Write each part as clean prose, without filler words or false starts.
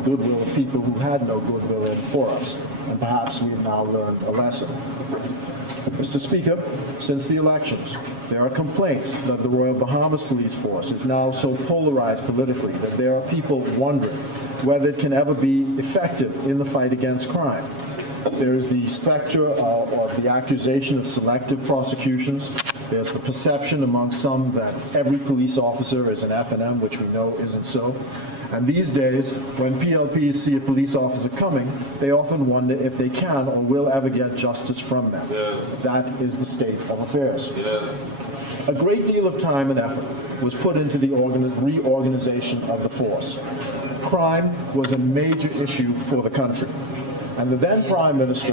goodwill of people who had no goodwill in for us, and perhaps we've now learned a lesson. Mr. Speaker, since the elections, there are complaints that the Royal Bahamas Police Force is now so polarized politically that there are people wondering whether it can ever be effective in the fight against crime. There is the specter of the accusation of selective prosecutions. There's the perception among some that every police officer is an F&M, which we know isn't so. And these days, when PLPs see a police officer coming, they often wonder if they can or will ever get justice from them. Yes. That is the state of affairs. Yes. A great deal of time and effort was put into the reorganization of the force. Crime was a major issue for the country. And the then Prime Minister,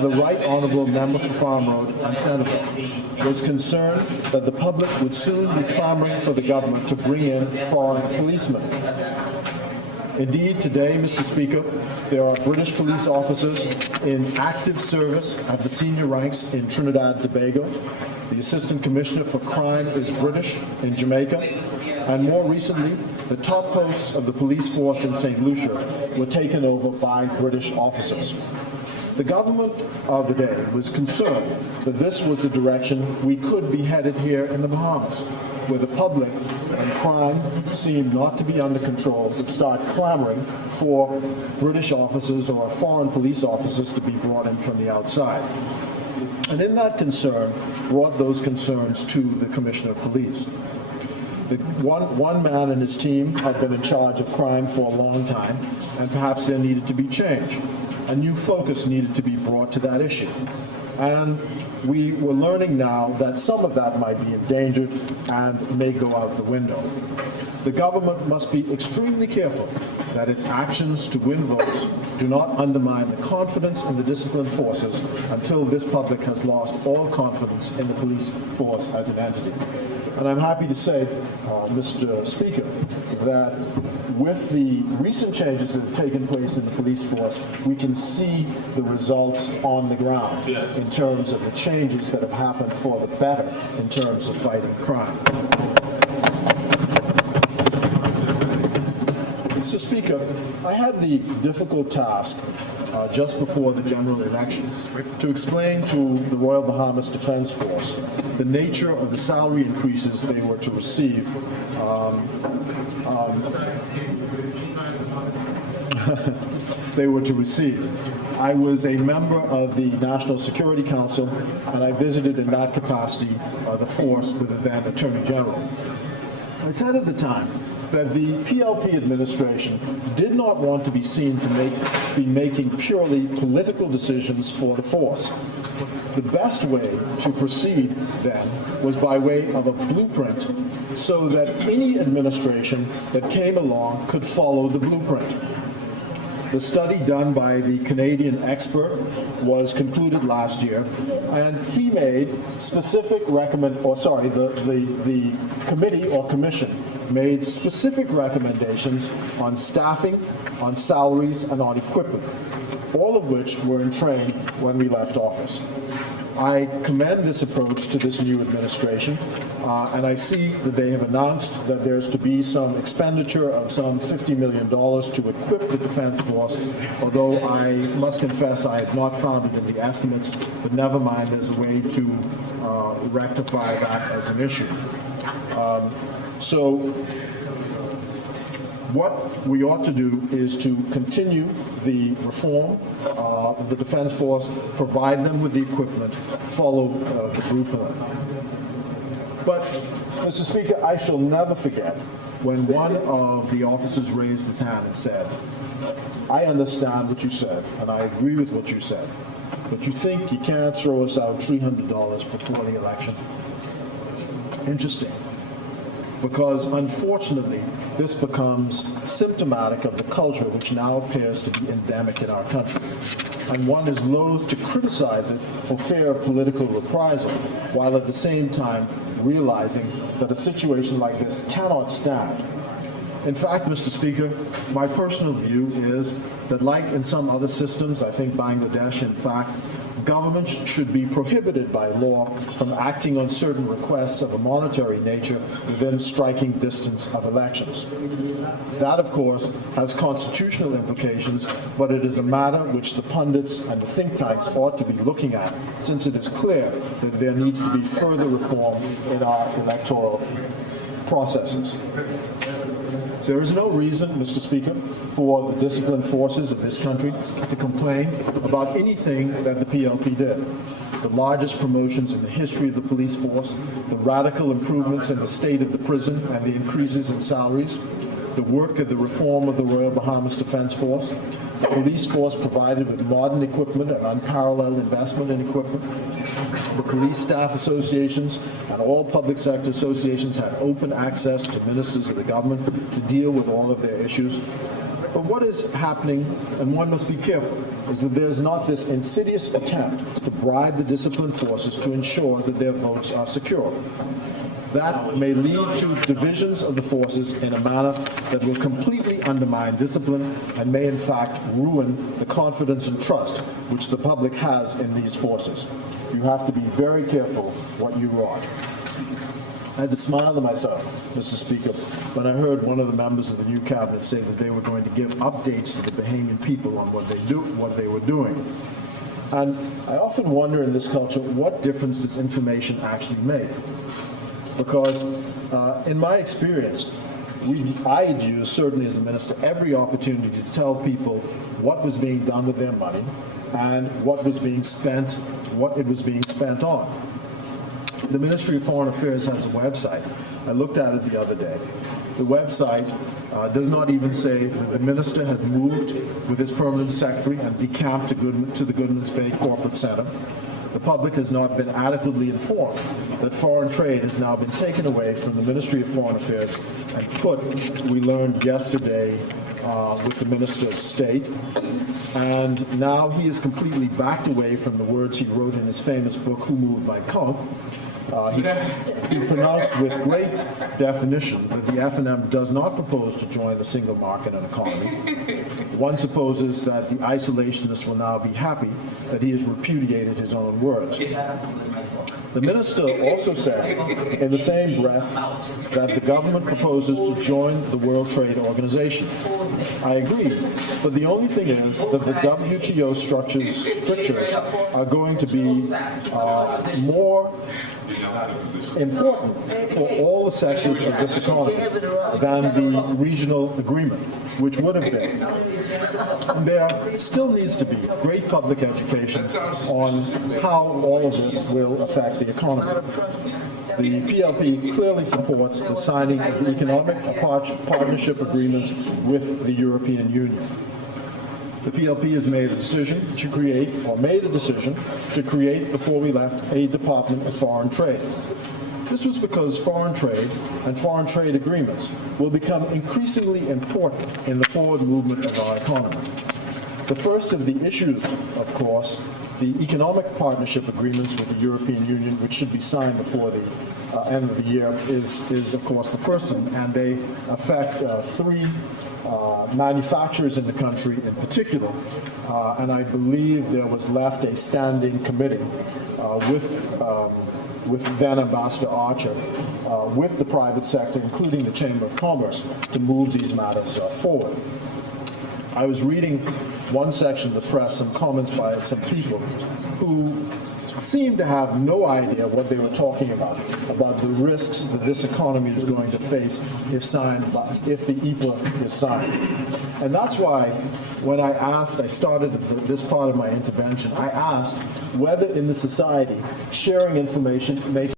the Right Honourable Member for Farm Road and Senator, was concerned that the public would soon be clamoring for the government to bring in foreign policemen. Indeed, today, Mr. Speaker, there are British police officers in active service at the senior ranks in Trinidad and Tobago. The Assistant Commissioner for Crime is British in Jamaica. And more recently, the top posts of the police force in St. Lucia were taken over by British officers. The government of the day was concerned that this was the direction we could be headed here in the Bahamas, where the public and crime seemed not to be under control would start clamoring for British officers or foreign police officers to be brought in from the outside. And in that concern, brought those concerns to the Commissioner of Police. One man and his team had been in charge of crime for a long time, and perhaps there needed to be change. A new focus needed to be brought to that issue. And we were learning now that some of that might be endangered and may go out the window. The government must be extremely careful that its actions to win votes do not undermine the confidence in the disciplined forces until this public has lost all confidence in the police force as an entity. And I'm happy to say, Mr. Speaker, that with the recent changes that have taken place in the police force, we can see the results on the ground in terms of the changes that have happened for the better in terms of fighting crime. Mr. Speaker, I had the difficult task just before the general election to explain to the Royal Bahamas Defense Force the nature of the salary increases they were to receive I was a member of the National Security Council, and I visited in that capacity the force with the then Attorney General. I said at the time that the PLP administration did not want to be seen to be making purely political decisions for the force. The best way to proceed, then, was by way of a blueprint so that any administration that came along could follow the blueprint. The study done by the Canadian expert was concluded last year, and he made specific the committee or commission made specific recommendations on staffing, on salaries, and on equipment, all of which were in train when we left office. I commend this approach to this new administration, and I see that they have announced that there's to be some expenditure of some $50 million to equip the Defense Force, although I must confess I have not found it in the estimates, but never mind, there's a way to rectify that as an issue. So what we ought to do is to continue the reform of the Defense Force, provide them with the equipment, follow the blueprint. But, Mr. Speaker, I shall never forget when one of the officers raised his hand and said, I understand what you said, and I agree with what you said, but you think you can't throw us out $300 before the election? Interesting. Because, unfortunately, this becomes symptomatic of the culture which now appears to be endemic in our country. And one is loath to criticize it for fear of political reprisal, while at the same time realizing that a situation like this cannot stand. In fact, Mr. Speaker, my personal view is that, like in some other systems, I think Bangladesh, in fact, government should be prohibited by law from acting on certain requests of a monetary nature within striking distance of elections. That, of course, has constitutional implications, but it is a matter which the pundits and the think tanks ought to be looking at, since it is clear that there needs to be further reform in our electoral processes. There is no reason, Mr. Speaker, for the disciplined forces of this country to complain about anything that the PLP did. The largest promotions in the history of the police force, the radical improvements in the state of the prison and the increases in salaries, the work of the reform of the Royal Bahamas Defense Force, the police force provided with modern equipment and unparalleled investment in equipment. The police staff associations and all public sector associations had open access to ministers of the government to deal with all of their issues. But what is happening, and one must be careful, is that there's not this insidious attempt to bribe the disciplined forces to ensure that their votes are secure. That may lead to divisions of the forces in a manner that will completely undermine discipline and may in fact ruin the confidence and trust which the public has in these forces. You have to be very careful what you write. I had to smile to myself, Mr. Speaker, when I heard one of the members of the new cabinet say that they were going to give updates to the Bahamian people on what they were doing. And I often wonder in this culture, what difference does information actually make? Because in my experience, I had used, certainly as a minister, every opportunity to tell people what was being done with their money and what it was being spent on. The Ministry of Foreign Affairs has a website. I looked at it the other day. The website does not even say that the minister has moved with his permanent secretary and decamped to the Goodman's Bay Corporate Center. The public has not been adequately informed that foreign trade has now been taken away from the Ministry of Foreign Affairs and put, we learned yesterday, with the Minister of State. And now he has completely backed away from the words he wrote in his famous book, Who Moved My Conch. He pronounced with great definition that the F&M does not propose to join the single market and economy. One supposes that the isolationists will now be happy that he has repudiated his own words. The minister also said, in the same breath, that the government proposes to join the World Trade Organization. I agree, but the only thing is that the WTO strictures are going to be more important for all the sectors of this economy than the regional agreement, which would have been. And there still needs to be great public education on how all of this will affect the economy. The PLP clearly supports the signing of the economic partnership agreements with the European Union. The PLP has made a decision to create, before we left, a Department of Foreign Trade. This was because foreign trade and foreign trade agreements will become increasingly important in the forward movement of our economy. The first of the issues, of course, the economic partnership agreements with the European Union, which should be signed before the end of the year, is of course the first of them, and they affect three manufacturers in the country in particular, and I believe there was left a standing committee with then Ambassador Archer, with the private sector, including the Chamber of Commerce, to move these matters forward. I was reading one section of the press, some comments by some people who seemed to have no idea what they were talking about the risks that this economy is going to face if the EPA is signed. And that's why when I started this part of my intervention, I asked whether in the society sharing information makes